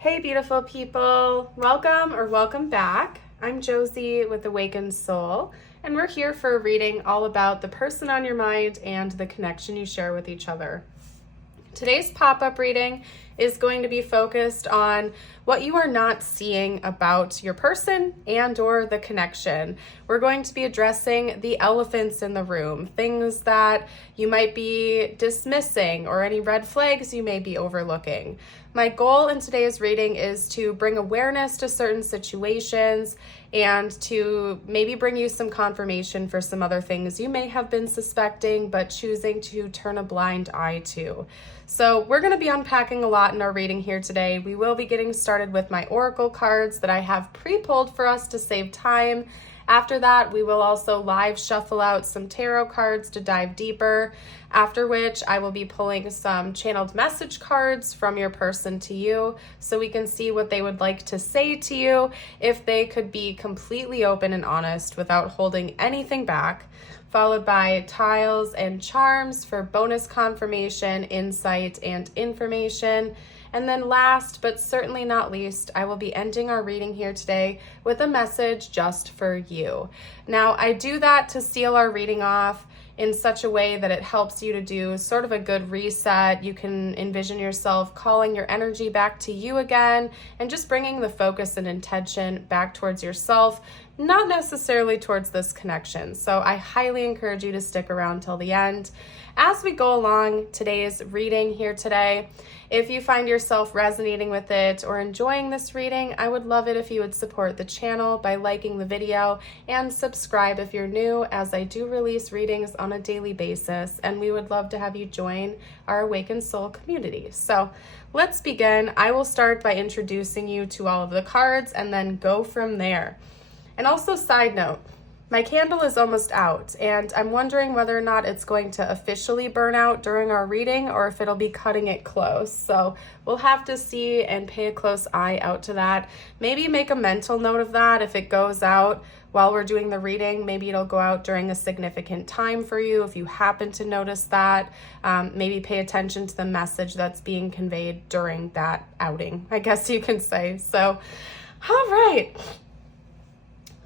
Hey beautiful people, welcome back. I'm Josie with Awakened Soul, and we're here for a reading all about the person on your mind and the connection you share with each other. Today's pop-up reading is going to be focused on what you are not seeing about your person and or the connection. We're going to be addressing the elephants in the room, things that you might be dismissing or any red flags you may be overlooking. My goal in today's reading is to bring awareness to certain situations and to maybe bring you some confirmation for some other things you may have been suspecting but choosing to turn a blind eye to. So we're going to be unpacking a lot in our reading here today. We will be getting started with my oracle cards that I have pre-pulled for us to save time. After that, we will also live shuffle out some tarot cards to dive deeper, after which I will be pulling some channeled message cards from your person to you so we can see what they would like to say to you if they could be completely open and honest without holding anything back, followed by tiles and charms for bonus confirmation, insight, and information. And then last, but certainly not least, I will be ending our reading here today with a message just for you. Now, I do that to seal our reading off in such a way that it helps you to do sort of a good reset. You can envision yourself calling your energy back to you again and just bringing the focus and intention back towards yourself, not necessarily towards this connection. So I highly encourage you to stick around till the end. As we go along today's reading here today, if you find yourself resonating with it or enjoying this reading, I would love it if you would support the channel by liking the video and subscribe if you're new, as I do release readings on a daily basis, and we would love to have you join our Awakened Soul community. So let's begin. I will start by introducing you to all of the cards and then go from there. And also, side note, my candle is almost out, and I'm wondering whether or not it's going to officially burn out during our reading or if it'll be cutting it close. So we'll have to see and pay a close eye out to that. Maybe make a mental note of that. If it goes out while we're doing the reading, maybe it'll go out during a significant time for you. If you happen to notice that, maybe pay attention to the message that's being conveyed during that outing, I guess you can say. So, all right.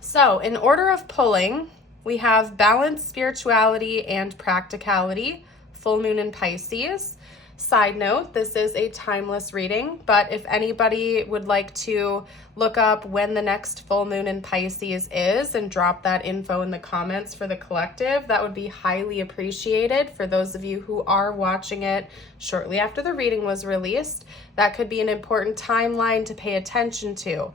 So in order of pulling, we have balance, spirituality, and practicality, full moon in Pisces. Side note, this is a timeless reading, but if anybody would like to look up when the next full moon in Pisces is and drop that info in the comments for the collective, that would be highly appreciated. For those of you who are watching it shortly after the reading was released, that could be an important timeline to pay attention to.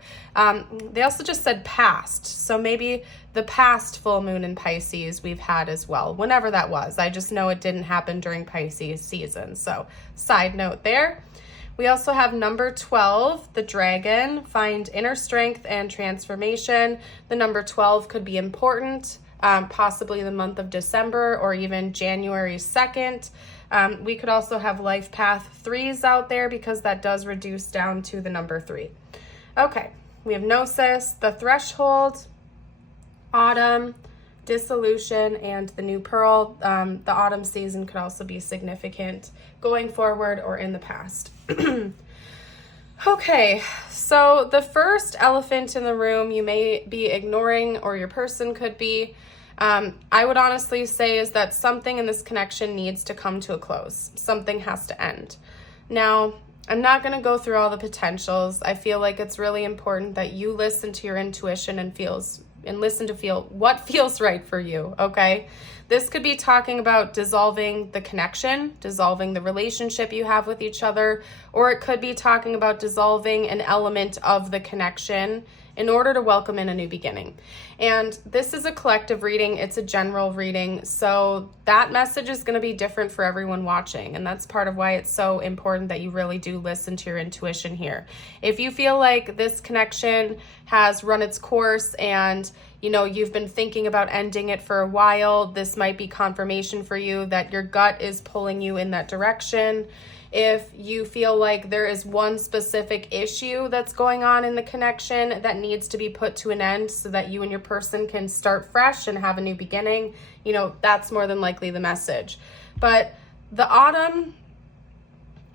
They also just said past, so maybe the past full moon in Pisces we've had as well, whenever that was. I just know it didn't happen during Pisces season, so side note there. We also have number 12, the dragon, find inner strength and transformation. The number 12 could be important, possibly the month of December or even January 2nd. We could also have life path 3s out there because that does reduce down to the number 3. Okay, we have gnosis, the threshold, autumn, dissolution, and the new pearl. The autumn season could also be significant going forward or in the past. Okay, so the first elephant in the room you may be ignoring, or your person could be, I would honestly say, is that something in this connection needs to come to a close. Something has to end. Now, I'm not going to go through all the potentials. I feel like it's really important that you listen to your intuition and listen to feel what feels right for you, okay? This could be talking about dissolving the connection, dissolving the relationship you have with each other, or it could be talking about dissolving an element of the connection in order to welcome in a new beginning. And this is a collective reading, it's a general reading, so that message is going to be different for everyone watching, and that's part of why it's so important that you really do listen to your intuition here. If you feel like this connection has run its course and you've been thinking about ending it for a while, this might be confirmation for you that your gut is pulling you in that direction. If you feel like there is one specific issue that's going on in the connection that needs to be put to an end so that you and your person can start fresh and have a new beginning, that's more than likely the message. But the autumn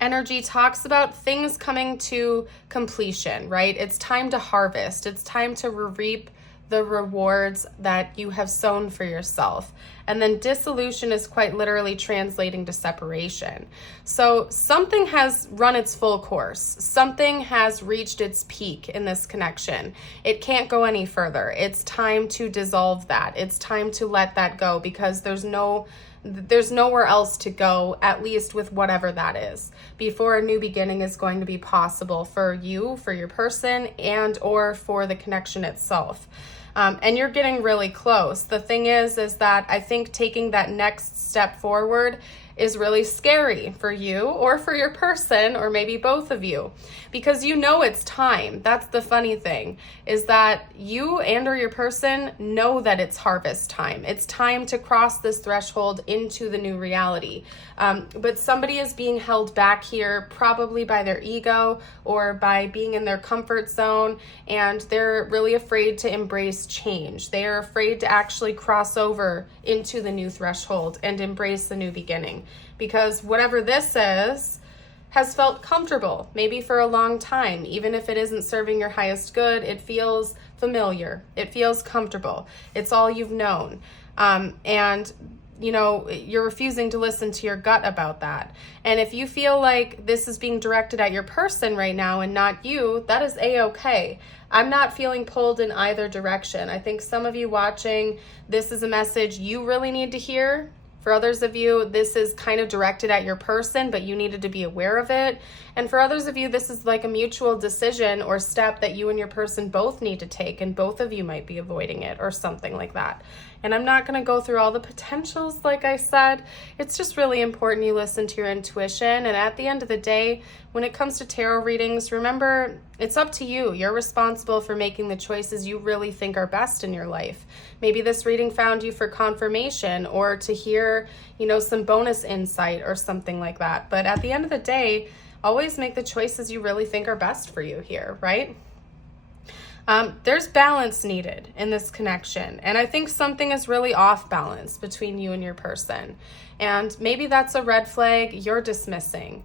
energy talks about things coming to completion, right? It's time to harvest. It's time to reap the rewards that you have sown for yourself. And then dissolution is quite literally translating to separation. So something has run its full course. Something has reached its peak in this connection. It can't go any further. It's time to dissolve that. It's time to let that go, because there's nowhere else to go, at least with whatever that is, before a new beginning is going to be possible for you, for your person, and or for the connection itself. And you're getting really close. The thing is that I think taking that next step forward is really scary for you or for your person, or maybe both of you, because you know it's time. That's the funny thing, is that you and or your person know that it's harvest time. It's time to cross this threshold into the new reality. But somebody is being held back here, probably by their ego or by being in their comfort zone, and they're really afraid to embrace change. They are afraid to actually cross over into the new threshold and embrace the new beginning, because whatever this is has felt comfortable, maybe for a long time. Even if it isn't serving your highest good, it feels familiar. It feels comfortable. It's all you've known. And you know, you're refusing to listen to your gut about that. And if you feel like this is being directed at your person right now and not you, that is a-okay. I'm not feeling pulled in either direction. I think some of you watching, this is a message you really need to hear. For others of you, this is kind of directed at your person, but you needed to be aware of it. And for others of you, this is like a mutual decision or step that you and your person both need to take, and both of you might be avoiding it or something like that. And I'm not going to go through all the potentials, like I said. It's just really important you listen to your intuition. And at the end of the day, when it comes to tarot readings, remember, it's up to you. You're responsible for making the choices you really think are best in your life. Maybe this reading found you for confirmation or to hear, you know, some bonus insight or something like that. But at the end of the day, always make the choices you really think are best for you here, right? There's balance needed in this connection. And I think something is really off balance between you and your person. And maybe that's a red flag you're dismissing,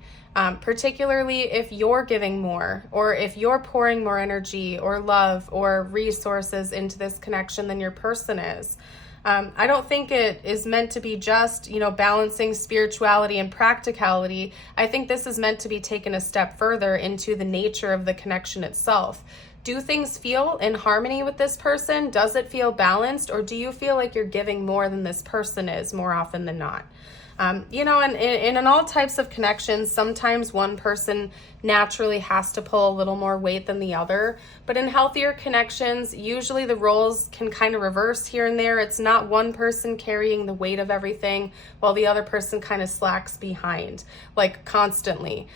particularly if you're giving more, or if you're pouring more energy or love or resources into this connection than your person is. I don't think it is meant to be just, you know, balancing spirituality and practicality. I think this is meant to be taken a step further into the nature of the connection itself. Do things feel in harmony with this person? Does it feel balanced? Or do you feel like you're giving more than this person is more often than not? You know, and in all types of connections, sometimes one person naturally has to pull a little more weight than the other. But in healthier connections, usually the roles can kind of reverse here and there. It's not one person carrying the weight of everything while the other person kind of slacks behind, like constantly.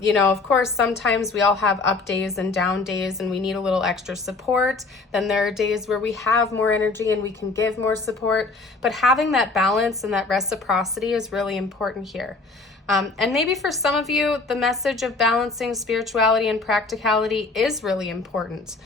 You know, of course, sometimes we all have up days and down days and we need a little extra support. Then there are days where we have more energy and we can give more support. But having that balance and that reciprocity is really important here. And maybe for some of you, the message of balancing spirituality and practicality is really important.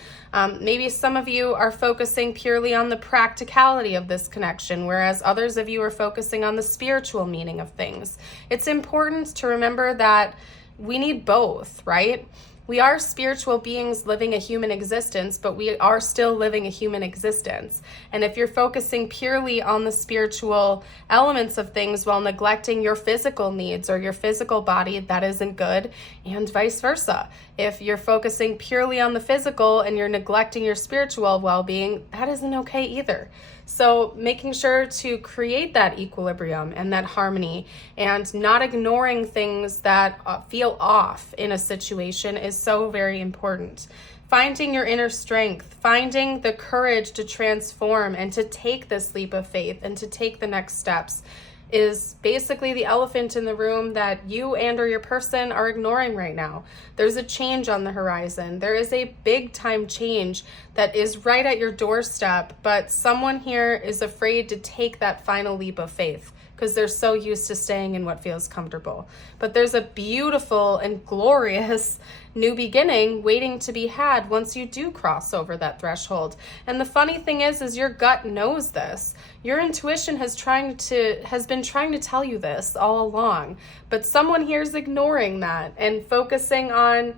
Maybe some of you are focusing purely on the practicality of this connection, whereas others of you are focusing on the spiritual meaning of things. It's important to remember that we need both, right? We are spiritual beings living a human existence, but we are still living a human existence. And if you're focusing purely on the spiritual elements of things while neglecting your physical needs or your physical body, that isn't good, and vice versa. If you're focusing purely on the physical and you're neglecting your spiritual well-being, that isn't okay either. So making sure to create that equilibrium and that harmony and not ignoring things that feel off in a situation is so very important. Finding your inner strength, finding the courage to transform and to take this leap of faith and to take the next steps is basically the elephant in the room that you and or your person are ignoring right now. There's a change on the horizon. There is a big time change that is right at your doorstep, but someone here is afraid to take that final leap of faith because they're so used to staying in what feels comfortable. But there's a beautiful and glorious new beginning waiting to be had once you do cross over that threshold. And the funny thing is your gut knows this. Your intuition has been trying to tell you this all along, but someone here is ignoring that and focusing on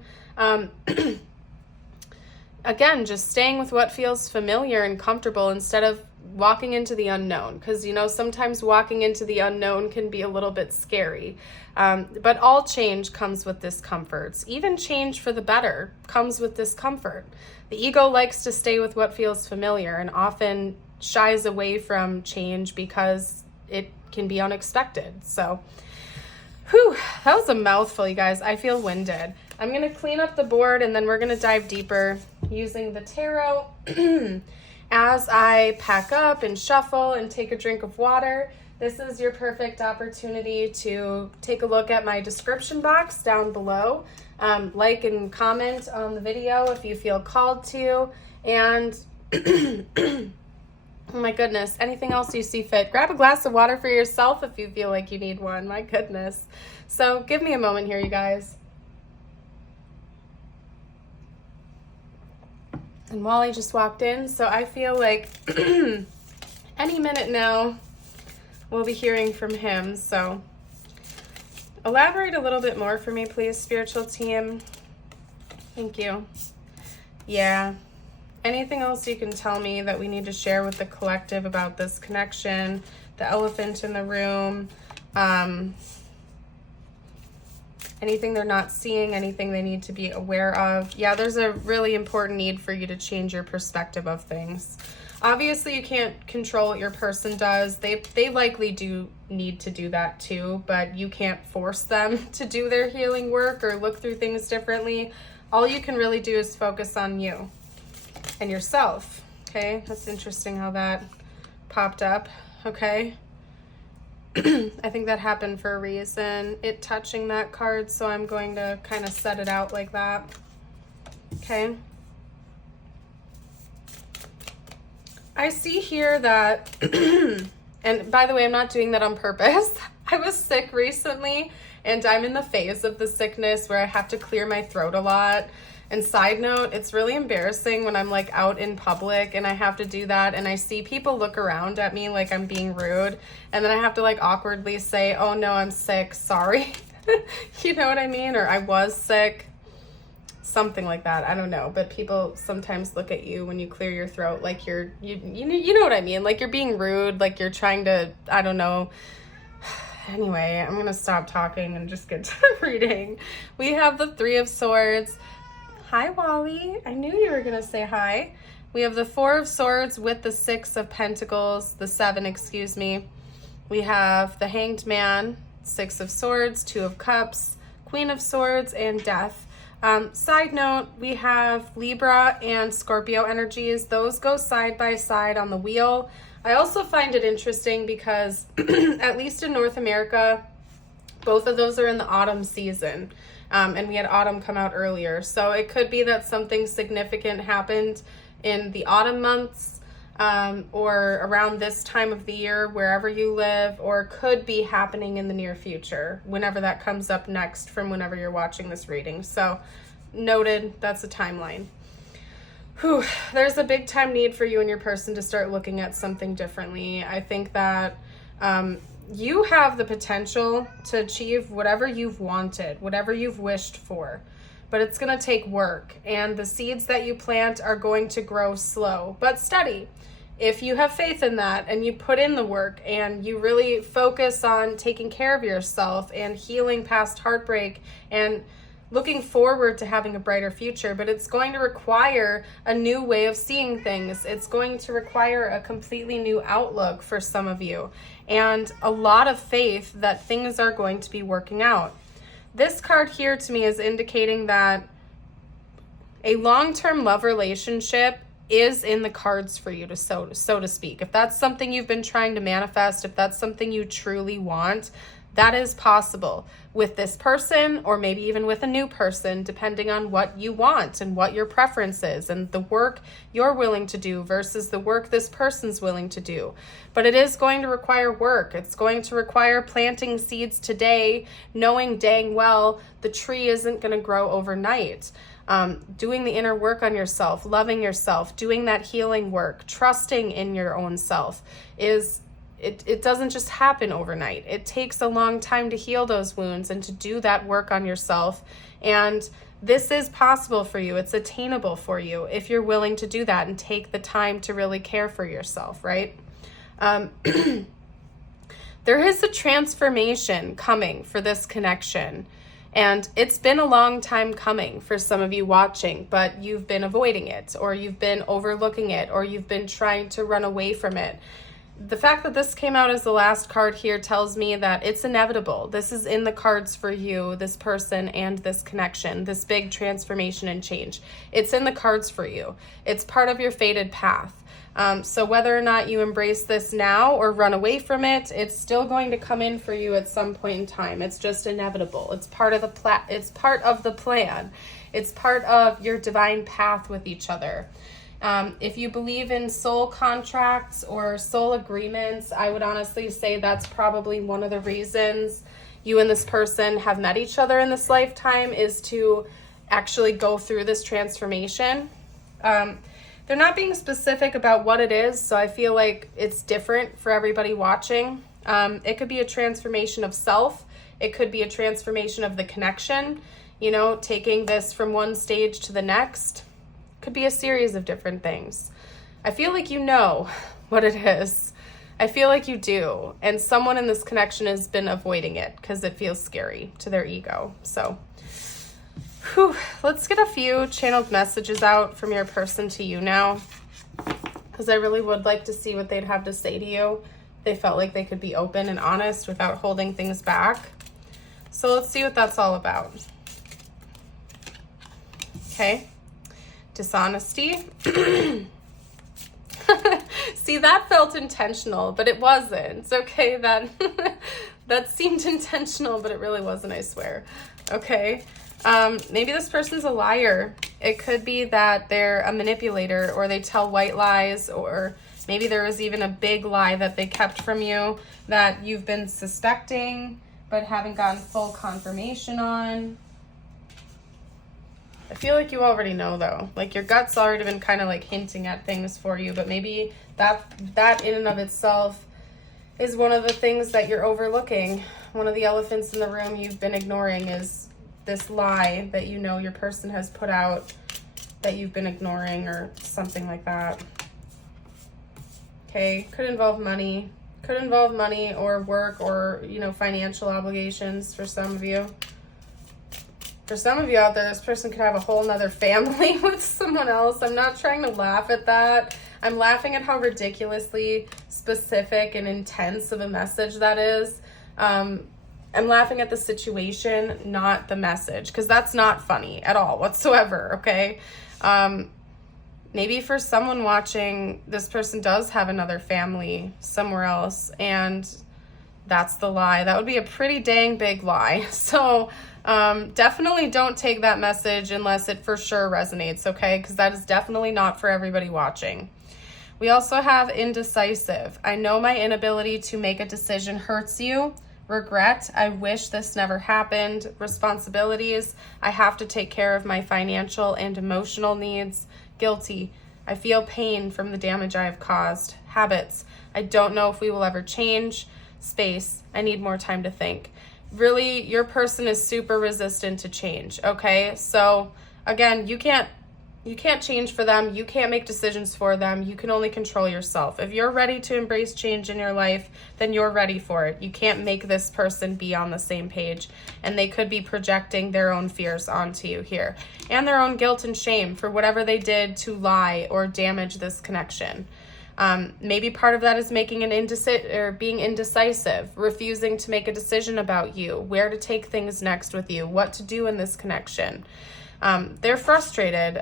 again, just staying with what feels familiar and comfortable instead of walking into the unknown. Because, sometimes walking into the unknown can be a little bit scary. But all change comes with discomforts. Even change for the better comes with discomfort. The ego likes to stay with what feels familiar and often shies away from change because it can be unexpected. So, that was a mouthful, you guys. I feel winded. I'm going to clean up the board and then we're going to dive deeper using the tarot as I pack up and shuffle and take a drink of water. This is your perfect opportunity to take a look at my description box down below. Like and comment on the video if you feel called to. And oh my goodness, anything else you see fit. Grab a glass of water for yourself if you feel like you need one. My goodness. So give me a moment here, you guys. And Wally just walked in, so I feel like any minute now we'll be hearing from him. So elaborate a little bit more for me, please, spiritual team. Thank you. Yeah. Anything else you can tell me that we need to share with the collective about this connection, the elephant in the room, anything they're not seeing, anything they need to be aware of. Yeah, there's a really important need for you to change your perspective of things. Obviously, you can't control what your person does. They likely do need to do that too, but you can't force them to do their healing work or look through things differently. All you can really do is focus on you and yourself. Okay, that's interesting how that popped up. Okay. I think that happened for a reason, it touching that card, so I'm going to kind of set it out like that. Okay. I see here that, and by the way, I'm not doing that on purpose. I was sick recently, and I'm in the phase of the sickness where I have to clear my throat a lot. And side note, it's really embarrassing when I'm like out in public and I have to do that and I see people look around at me like I'm being rude, and then I have to like awkwardly say, oh no, I'm sick, sorry. You know what I mean? Or I was sick, something like that. I don't know, but people sometimes look at you when you clear your throat like you know what I mean? Like you're being rude, like you're trying to, I don't know. Anyway, I'm gonna stop talking and just get to the reading. We have the Three of Swords. Hi, Wally. I knew you were going to say hi. We have the Four of Swords with the Six of Pentacles, the Seven, excuse me. We have the Hanged Man, Six of Swords, Two of Cups, Queen of Swords, and Death. Side note, we have Libra and Scorpio energies. Those go side by side on the wheel. I also find it interesting because, at least in North America, both of those are in the autumn season. And we had autumn come out earlier. So it could be that something significant happened in the autumn months or around this time of the year, wherever you live, or could be happening in the near future, whenever that comes up next from whenever you're watching this reading. So noted, that's a timeline. There's a big time need for you and your person to start looking at something differently. I think that you have the potential to achieve whatever you've wanted, whatever you've wished for, but it's going to take work, and the seeds that you plant are going to grow slow but steady. If you have faith in that and you put in the work and you really focus on taking care of yourself and healing past heartbreak and looking forward to having a brighter future, but it's going to require a new way of seeing things. It's going to require a completely new outlook for some of you, and a lot of faith that things are going to be working out. This card here to me is indicating that a long-term love relationship is in the cards for you, to so to speak. If that's something you've been trying to manifest, if that's something you truly want, That is possible with this person, or maybe even with a new person, depending on what you want and what your preference is and the work you're willing to do versus the work this person's willing to do. But it is going to require work. It's going to require planting seeds today, knowing dang well the tree isn't going to grow overnight. Doing the inner work on yourself, loving yourself, doing that healing work, trusting in your own self it doesn't just happen overnight. It takes a long time to heal those wounds and to do that work on yourself. And this is possible for you. It's attainable for you if you're willing to do that and take the time to really care for yourself, right? There is a transformation coming for this connection. And it's been a long time coming for some of you watching, but you've been avoiding it, or you've been overlooking it, or you've been trying to run away from it. The fact that this came out as the last card here tells me that it's inevitable. This is in the cards for you, this person and this connection, this big transformation and change. It's in the cards for you. It's part of your fated path. So whether or not you embrace this now or run away from it, it's still going to come in for you at some point in time. It's just inevitable. It's part of the it's part of the plan. It's part of your divine path with each other. If you believe in soul contracts or soul agreements, I would honestly say that's probably one of the reasons you and this person have met each other in this lifetime, is to actually go through this transformation. They're not being specific about what it is, so I feel like it's different for everybody watching. It could be a transformation of self. It could be a transformation of the connection, taking this from one stage to the next. Could be a series of different things. I feel like you know what it is. I feel like you do. And someone in this connection has been avoiding it because it feels scary to their ego. So, let's get a few channeled messages out from your person to you now, because I really would like to see what they'd have to say to you. They felt like they could be open and honest without holding things back. So let's see what that's all about. Okay. Dishonesty. See, that felt intentional, but it wasn't. Okay, that seemed intentional, but it really wasn't, I swear. Okay. Maybe this person's a liar. It could be that they're a manipulator, or they tell white lies, or maybe there was even a big lie that they kept from you that you've been suspecting but haven't gotten full confirmation on. I feel like you already know, though. Like, your gut's already been kind of like hinting at things for you, but maybe that in and of itself is one of the things that you're overlooking. One of the elephants in the room you've been ignoring is this lie that your person has put out that you've been ignoring, or something like that. Okay, could involve money. Could involve money or work or, financial obligations for some of you. For some of you out there, this person could have a whole nother family with someone else. I'm not trying to laugh at that. I'm laughing at how ridiculously specific and intense of a message that is. I'm laughing at the situation, not the message, because that's not funny at all whatsoever, okay? Maybe for someone watching, this person does have another family somewhere else, and that's the lie. That would be a pretty dang big lie. So definitely don't take that message unless it for sure resonates, okay? Because that is definitely not for everybody watching. We also have indecisive. I know my inability to make a decision hurts you. Regret, I wish this never happened. Responsibilities, I have to take care of my financial and emotional needs. Guilty, I feel pain from the damage I have caused. Habits, I don't know if we will ever change. Space, I need more time to think. Really, your person is super resistant to change, okay? So again, you can't change for them. You can't make decisions for them. You can only control yourself. If you're ready to embrace change in your life, then you're ready for it. You can't make this person be on the same page, and they could be projecting their own fears onto you here, and their own guilt and shame for whatever they did to lie or damage this connection. Maybe part of that is making being indecisive, refusing to make a decision about you, where to take things next with you, what to do in this connection. They're frustrated.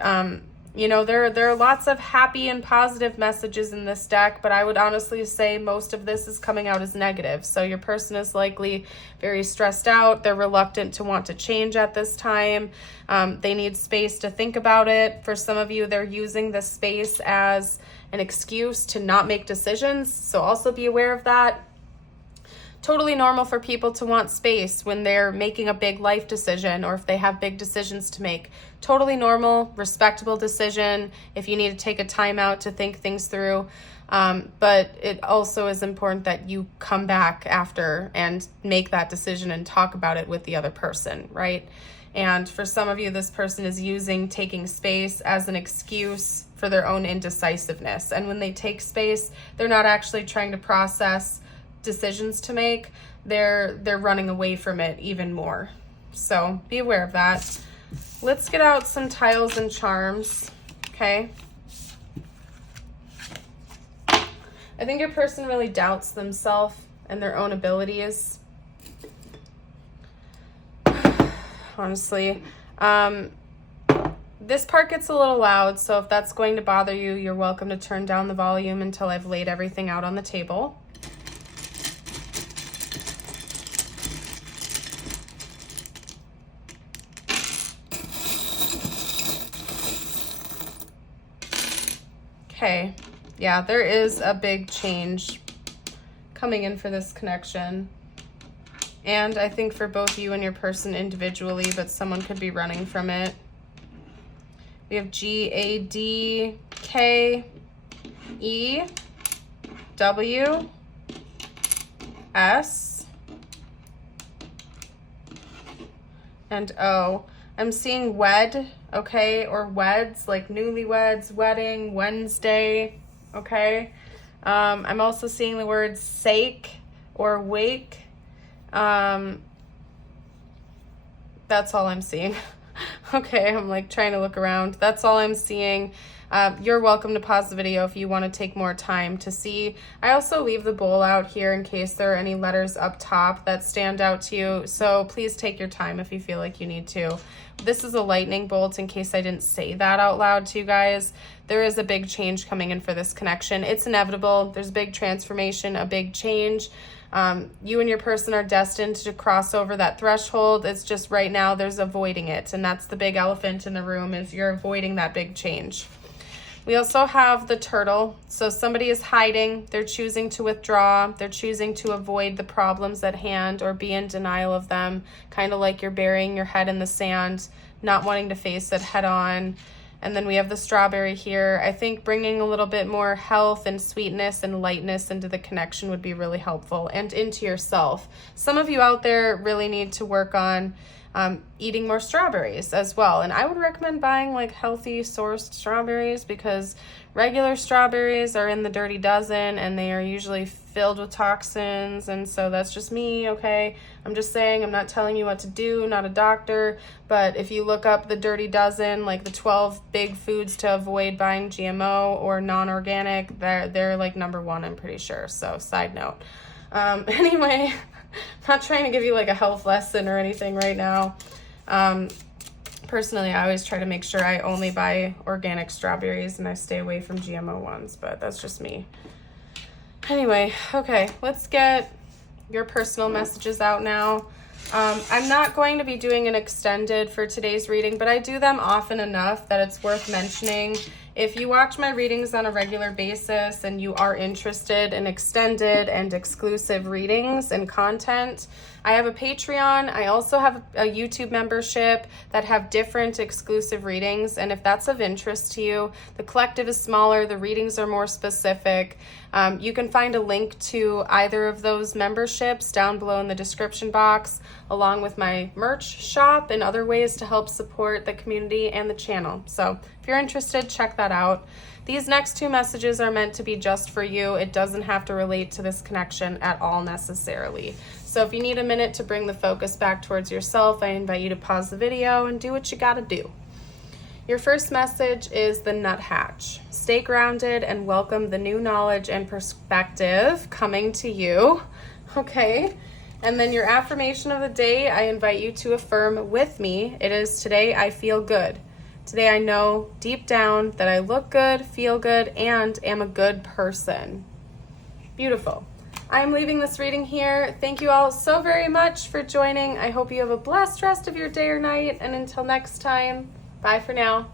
You know, there are lots of happy and positive messages in this deck, but I would honestly say most of this is coming out as negative. So your person is likely very stressed out. They're reluctant to want to change at this time. They need space to think about it. For some of you, they're using this space as an excuse to not make decisions. So also be aware of that. Totally normal for people to want space when they're making a big life decision or if they have big decisions to make. Totally normal, respectable decision if you need to take a time out to think things through. But it also is important that you come back after and make that decision and talk about it with the other person, right? And for some of you, this person is using taking space as an excuse for their own indecisiveness. And when they take space, they're not actually trying to process decisions to make. They're running away from it even more. So be aware of that. Let's get out some tiles and charms. Okay. I think your person really doubts themselves and their own abilities. Honestly. This part gets a little loud, so if that's going to bother you, you're welcome to turn down the volume until I've laid everything out on the table. Okay, yeah, there is a big change coming in for this connection. And I think for both you and your person individually, but someone could be running from it. We have GADKEWS and O. I'm seeing wed, okay, or weds, like newlyweds, wedding, Wednesday, okay. I'm also seeing the words sake or wake. That's all I'm seeing. Okay, I'm like trying to look around. That's all I'm seeing. You're welcome to pause the video if you want to take more time to see. I also leave the bowl out here in case there are any letters up top that stand out to you. So please take your time if you feel like you need to. This is a lightning bolt in case I didn't say that out loud to you guys. There is a big change coming in for this connection. It's inevitable. There's a big transformation, a big change. You and your person are destined to cross over that threshold. It's just right now there's avoiding it. And that's the big elephant in the room, is you're avoiding that big change. We also have the turtle. So somebody is hiding. They're choosing to withdraw. They're choosing to avoid the problems at hand or be in denial of them. Kind of like you're burying your head in the sand, not wanting to face it head on. And then we have the strawberry here. I think bringing a little bit more health and sweetness and lightness into the connection would be really helpful, and into yourself. Some of you out there really need to work on eating more strawberries as well. And I would recommend buying like healthy sourced strawberries, because regular strawberries are in the dirty dozen and they are usually filled with toxins. And so that's just me, okay? I'm just saying, I'm not telling you what to do, not a doctor, but if you look up the dirty dozen, like the 12 big foods to avoid buying GMO or non-organic, they're like number one, I'm pretty sure. So side note. Anyway, I'm not trying to give you like a health lesson or anything right now. Personally, I always try to make sure I only buy organic strawberries and I stay away from GMO ones, but that's just me. Anyway, okay, let's get your personal messages out now. I'm not going to be doing an extended for today's reading, but I do them often enough that it's worth mentioning. If you watch my readings on a regular basis and you are interested in extended and exclusive readings and content, I have a Patreon. I also have a YouTube membership that have different exclusive readings. And if that's of interest to you, the collective is smaller, the readings are more specific. You can find a link to either of those memberships down below in the description box, along with my merch shop and other ways to help support the community and the channel. So if you're interested, check that out. These next two messages are meant to be just for you. It doesn't have to relate to this connection at all necessarily. So if you need a minute to bring the focus back towards yourself, I invite you to pause the video and do what you gotta do. Your first message is the nuthatch. Stay grounded and welcome the new knowledge and perspective coming to you. Okay. And then your affirmation of the day, I invite you to affirm with me. It is, today I feel good. Today I know deep down that I look good, feel good, and am a good person. Beautiful. I'm leaving this reading here. Thank you all so very much for joining. I hope you have a blessed rest of your day or night, and until next time, bye for now.